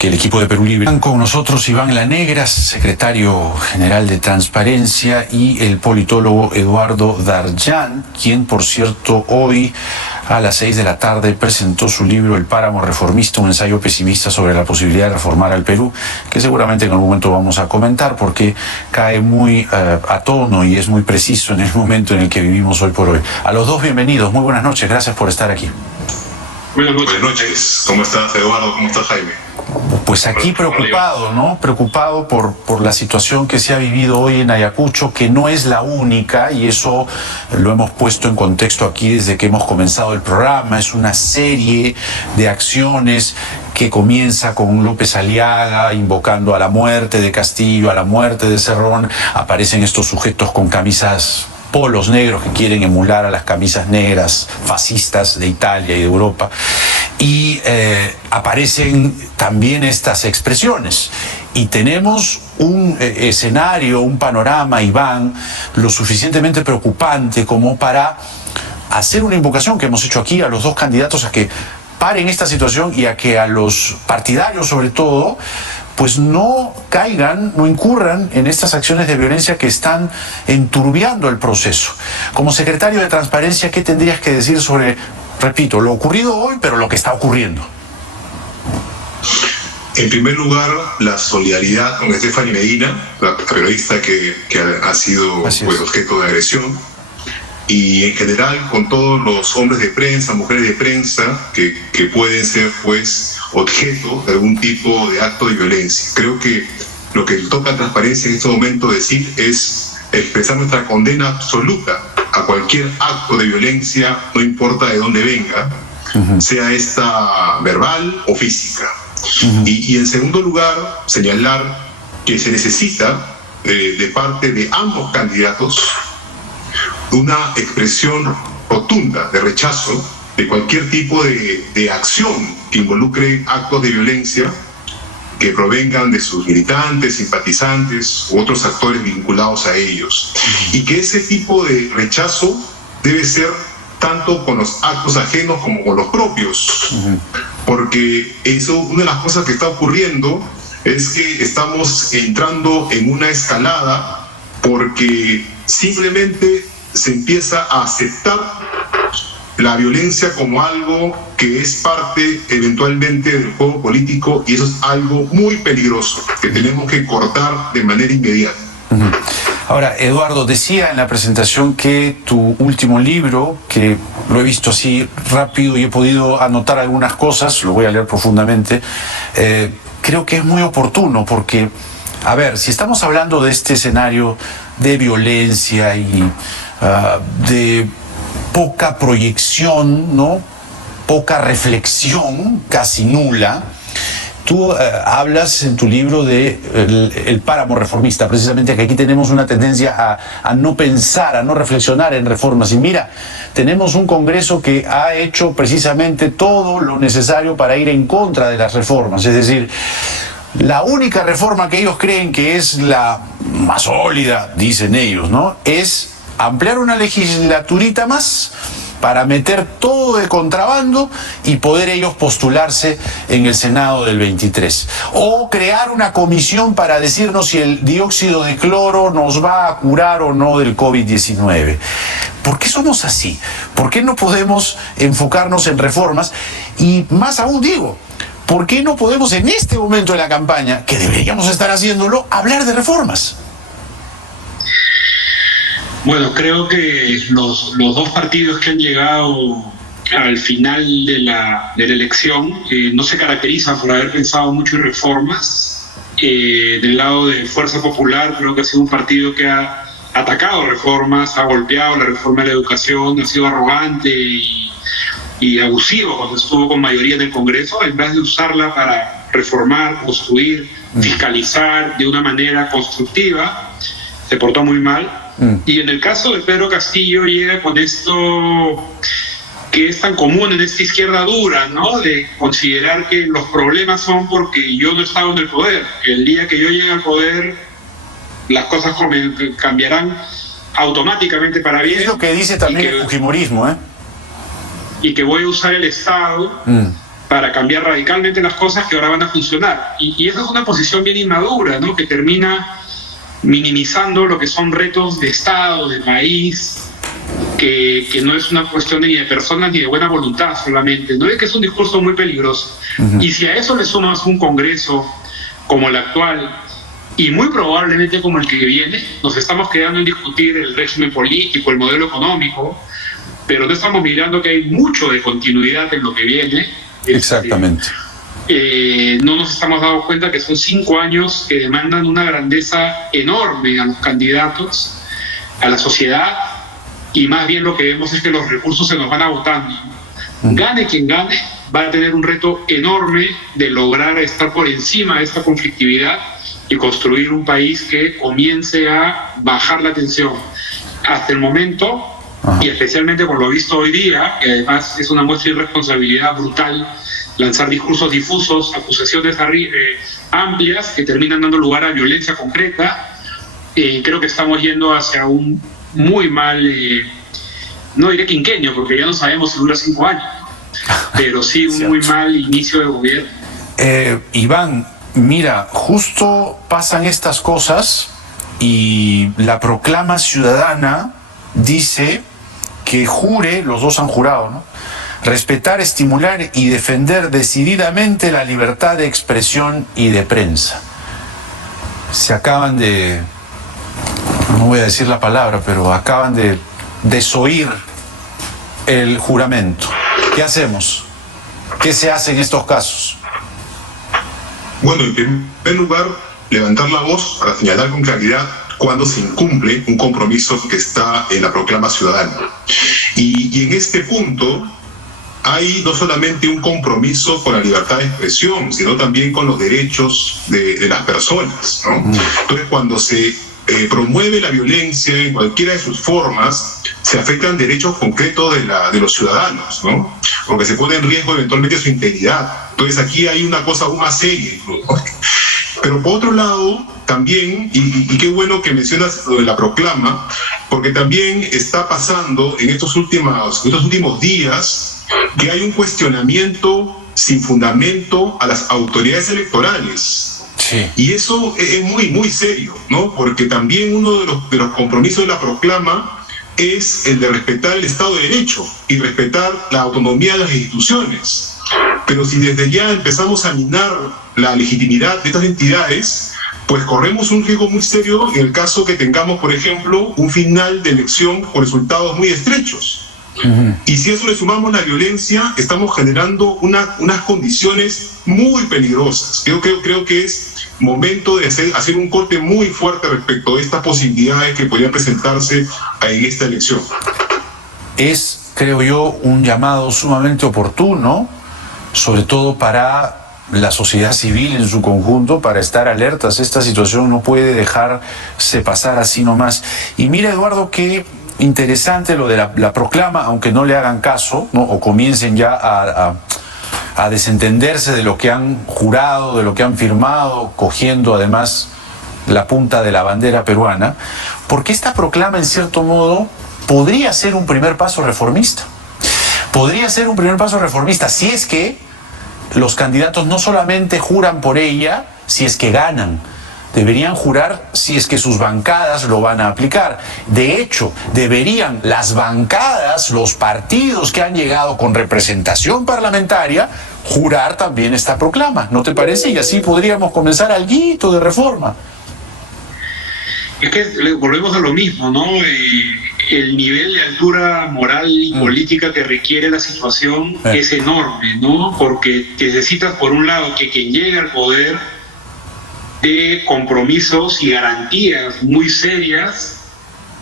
que el equipo de Perú Libre. Están con nosotros Iván Lanegras, secretario general de Transparencia, y el politólogo Eduardo Darllán, quien, por cierto, hoy a las 6 de la tarde presentó su libro El Páramo Reformista, un ensayo pesimista sobre la posibilidad de reformar al Perú, que seguramente en algún momento vamos a comentar porque cae muy a tono y es muy preciso en el momento en el que vivimos hoy por hoy. A los dos, bienvenidos, muy buenas noches, gracias por estar aquí. Buenas noches. ¿Cómo estás, Eduardo? ¿Cómo estás, Jaime? Pues aquí preocupado, ¿no? Preocupado por la situación que se ha vivido hoy en Ayacucho, que no es la única, y eso lo hemos puesto en contexto aquí desde que hemos comenzado el programa. Es una serie de acciones que comienza con López Aliaga invocando a la muerte de Castillo, a la muerte de Cerrón. Aparecen estos sujetos con camisas polos negros que quieren emular a las camisas negras fascistas de Italia y de Europa, y aparecen también estas expresiones, y tenemos un escenario, un panorama, Iván, lo suficientemente preocupante como para hacer una invocación que hemos hecho aquí a los dos candidatos a que paren esta situación y a que a los partidarios, sobre todo, pues no caigan, no incurran en estas acciones de violencia que están enturbiando el proceso. Como secretario de Transparencia, ¿qué tendrías que decir sobre, repito, lo ocurrido hoy, pero lo que está ocurriendo? En primer lugar, la solidaridad con Stephanie Medina, la periodista que ha sido pues, objeto de agresión, y en general con todos los hombres de prensa, mujeres de prensa que pueden ser pues objeto de algún tipo de acto de violencia. Creo que lo que toca a Transparencia en este momento decir es expresar nuestra condena absoluta a cualquier acto de violencia, no importa de dónde venga, sea esta verbal o física. Y en segundo lugar, señalar que se necesita de parte de ambos candidatos una expresión rotunda de rechazo de cualquier tipo de acción que involucre actos de violencia que provengan de sus militantes, simpatizantes u otros actores vinculados a ellos. Y que ese tipo de rechazo debe ser tanto con los actos ajenos como con los propios. Porque eso, una de las cosas que está ocurriendo es que estamos entrando en una escalada porque simplemente se empieza a aceptar la violencia como algo que es parte eventualmente del juego político, y eso es algo muy peligroso que tenemos que cortar de manera inmediata. Ahora, Eduardo, decía en la presentación que tu último libro, que lo he visto así rápido y he podido anotar algunas cosas, lo voy a leer profundamente, creo que es muy oportuno porque, a ver, si estamos hablando de este escenario de violencia y de poca proyección, ¿no? Poca reflexión, casi nula. Tú hablas en tu libro de el páramo reformista, precisamente que aquí tenemos una tendencia a no pensar, a no reflexionar en reformas. Y mira, tenemos un Congreso que ha hecho precisamente todo lo necesario para ir en contra de las reformas. Es decir, la única reforma que ellos creen que es la más sólida, dicen ellos, ¿no?, es ampliar una legislaturita más para meter todo de contrabando y poder ellos postularse en el Senado del 23. O crear una comisión para decirnos si el dióxido de cloro nos va a curar o no del COVID-19. ¿Por qué somos así? ¿Por qué no podemos enfocarnos en reformas? Y más aún digo, ¿por qué no podemos en este momento de la campaña, que deberíamos estar haciéndolo, hablar de reformas? Bueno, creo que los dos partidos que han llegado al final de la elección no se caracterizan por haber pensado mucho en reformas. Del lado de Fuerza Popular, creo que ha sido un partido que ha atacado reformas, ha golpeado la reforma de la educación, ha sido arrogante y abusivo cuando estuvo con mayoría en el Congreso, en vez de usarla para reformar, construir, fiscalizar de una manera constructiva. Se portó muy mal. Y en el caso de Pedro Castillo llega con esto que es tan común en esta izquierda dura, ¿no?, de considerar que los problemas son porque yo no estaba en el poder. El día que yo llegue al poder, las cosas cambiarán automáticamente para bien. Es lo que dice también el fujimorismo, ¿eh? Y que voy a usar el Estado para cambiar radicalmente las cosas que ahora van a funcionar. Y esa es una posición bien inmadura, ¿no? Que termina minimizando lo que son retos de Estado, de país, que no es una cuestión ni de personas ni de buena voluntad solamente, ¿no? Es que es un discurso muy peligroso. Y si a eso le sumas un Congreso como el actual, y muy probablemente como el que viene, nos estamos quedando en discutir el régimen político, el modelo económico, pero no estamos mirando que hay mucho de continuidad en lo que viene. Exactamente. No nos estamos dando cuenta que son 5 años que demandan una grandeza enorme a los candidatos, a la sociedad, y más bien lo que vemos es que los recursos se nos van agotando. Gane quien gane, va a tener un reto enorme de lograr estar por encima de esta conflictividad y construir un país que comience a bajar la tensión. Hasta el momento, y especialmente por lo visto hoy día, que además es una muestra de irresponsabilidad brutal, lanzar discursos difusos, acusaciones amplias que terminan dando lugar a violencia concreta. Creo que estamos yendo hacia un muy mal, no diré quinquenio, porque ya no sabemos si dura 5 años, pero sí un muy mal inicio de gobierno. Iván, mira, justo pasan estas cosas y la proclama ciudadana dice que jure, los dos han jurado, ¿no?, respetar, estimular y defender decididamente la libertad de expresión y de prensa. Se acaban de, no voy a decir la palabra, pero acaban de desoír el juramento. ¿Qué hacemos? ¿Qué se hace en estos casos? Bueno, en primer lugar, levantar la voz para señalar con claridad cuando se incumple un compromiso que está en la proclama ciudadana. Y en este punto hay no solamente un compromiso con la libertad de expresión, sino también con los derechos de las personas, ¿no? Entonces, cuando se promueve la violencia en cualquiera de sus formas, se afectan derechos concretos de los ciudadanos, ¿no? Porque se pone en riesgo eventualmente su integridad. Entonces aquí hay una cosa aún más seria, ¿no? Pero por otro lado, también, y qué bueno que mencionas lo de la proclama, porque también está pasando en estos últimos días que hay un cuestionamiento sin fundamento a las autoridades electorales. Sí. Y eso es muy, muy serio, ¿no? Porque también uno de los compromisos de la proclama es el de respetar el Estado de Derecho y respetar la autonomía de las instituciones. Pero si desde ya empezamos a minar la legitimidad de estas entidades, pues corremos un riesgo muy serio en el caso que tengamos, por ejemplo, un final de elección con resultados muy estrechos. Y si a eso le sumamos la violencia, estamos generando unas condiciones muy peligrosas. Creo que es momento de hacer un corte muy fuerte respecto a estas posibilidades que podrían presentarse en esta elección. Es, creo yo, un llamado sumamente oportuno, sobre todo para la sociedad civil en su conjunto, para estar alertas. Esta situación no puede dejarse pasar así nomás. Y mira, Eduardo, que interesante lo de la proclama, aunque no le hagan caso, ¿no?, o comiencen ya a desentenderse de lo que han jurado, de lo que han firmado, cogiendo además la punta de la bandera peruana, porque esta proclama, en cierto modo, podría ser un primer paso reformista. Podría ser un primer paso reformista si es que los candidatos no solamente juran por ella, si es que ganan. Deberían jurar si es que sus bancadas lo van a aplicar. De hecho, deberían las bancadas, los partidos que han llegado con representación parlamentaria, jurar también esta proclama. ¿No te parece? Y así podríamos comenzar alguito de reforma. Es que volvemos a lo mismo, ¿no? El nivel de altura moral y política que requiere la situación es enorme, ¿no? Porque necesitas, por un lado, que quien llegue al poder de compromisos y garantías muy serias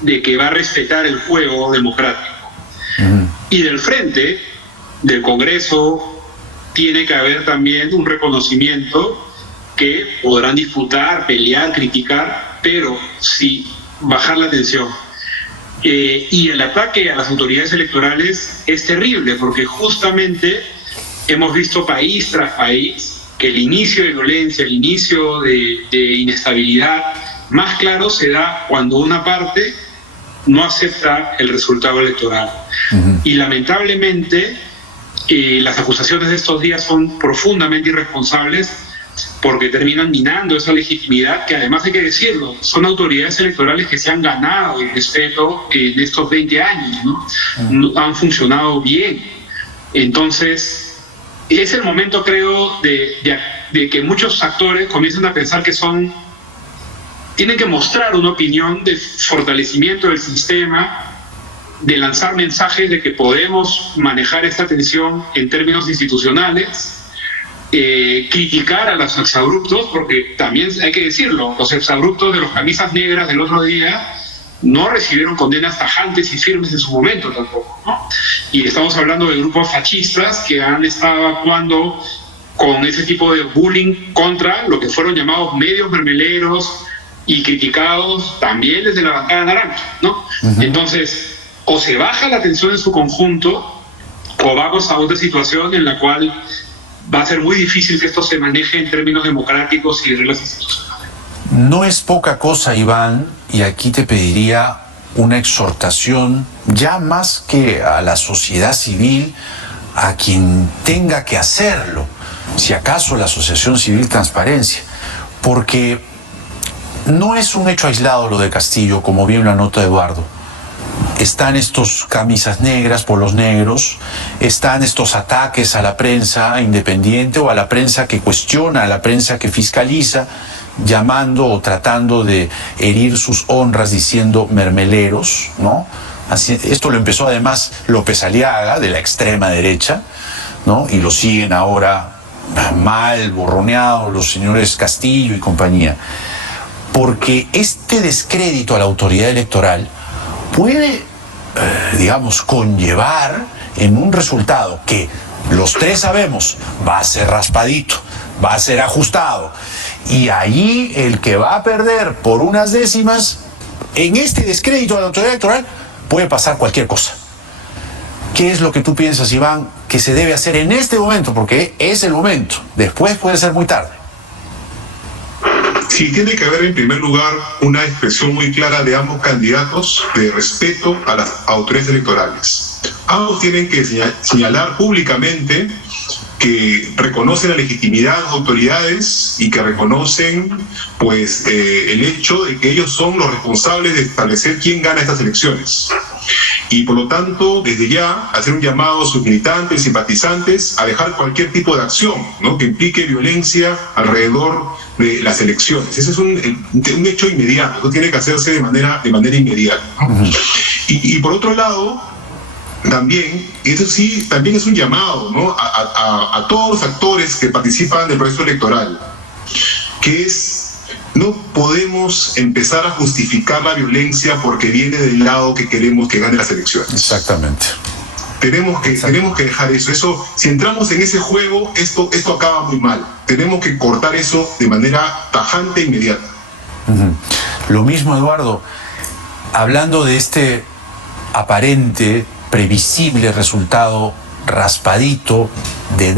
de que va a respetar el juego democrático. Y del frente, del Congreso, tiene que haber también un reconocimiento que podrán disputar, pelear, criticar, pero sí bajar la tensión. Y el ataque a las autoridades electorales es terrible, porque justamente hemos visto país tras país que el inicio de violencia, el inicio de inestabilidad más claro se da cuando una parte no acepta el resultado electoral. Y lamentablemente Las acusaciones de estos días son profundamente irresponsables porque terminan minando esa legitimidad que, además hay que decirlo, son autoridades electorales que se han ganado el respeto en estos 20 años, ¿no? Han funcionado bien. Entonces, es el momento, creo, de que muchos actores comiencen a pensar que tienen que mostrar una opinión de fortalecimiento del sistema, de lanzar mensajes de que podemos manejar esta tensión en términos institucionales, criticar a los exabruptos, porque también hay que decirlo, los exabruptos de los camisas negras del otro día no recibieron condenas tajantes y firmes en su momento tampoco, ¿no? Y estamos hablando de grupos fascistas que han estado actuando con ese tipo de bullying contra lo que fueron llamados medios mermeleros y criticados también desde la bancada naranja, ¿no? Entonces, o se baja la tensión en su conjunto, o vamos a otra situación en la cual va a ser muy difícil que esto se maneje en términos democráticos y reglas institucionales. No es poca cosa, Iván, y aquí te pediría una exhortación, ya más que a la sociedad civil, a quien tenga que hacerlo, si acaso la Asociación Civil Transparencia, porque no es un hecho aislado lo de Castillo, como bien lo anota Eduardo. Están estos camisas negras, polos negros, están estos ataques a la prensa independiente o a la prensa que cuestiona, a la prensa que fiscaliza, llamando o tratando de herir sus honras diciendo mermeleros, ¿no? Así, esto lo empezó además López Aliaga, de la extrema derecha, ¿no? Y lo siguen ahora mal, borroneados, los señores Castillo y compañía. Porque este descrédito a la autoridad electoral puede, digamos, conllevar en un resultado que los tres sabemos va a ser raspadito, va a ser ajustado, y allí el que va a perder por unas décimas, en este descrédito a la autoridad electoral, puede pasar cualquier cosa. ¿Qué es lo que tú piensas, Iván, que se debe hacer en este momento? Porque es el momento, después puede ser muy tarde. Sí, tiene que haber en primer lugar una expresión muy clara de ambos candidatos de respeto a las autoridades electorales. Ambos tienen que señalar públicamente que reconocen la legitimidad de las autoridades y que reconocen pues el hecho de que ellos son los responsables de establecer quién gana estas elecciones. Y por lo tanto, desde ya, hacer un llamado a sus militantes, simpatizantes, a dejar cualquier tipo de acción, ¿no?, que implique violencia alrededor de las elecciones. Ese es un hecho inmediato, eso tiene que hacerse de manera inmediata. Y por otro lado, también, eso sí, también es un llamado, ¿no?, a todos los actores que participan del proceso electoral, que es: no podemos empezar a justificar la violencia porque viene del lado que queremos que gane las elecciones. Exactamente. Tenemos que dejar eso. Si entramos en ese juego, esto acaba muy mal. Tenemos que cortar eso de manera tajante e inmediata. Lo mismo, Eduardo, hablando de este aparente, previsible resultado raspadito de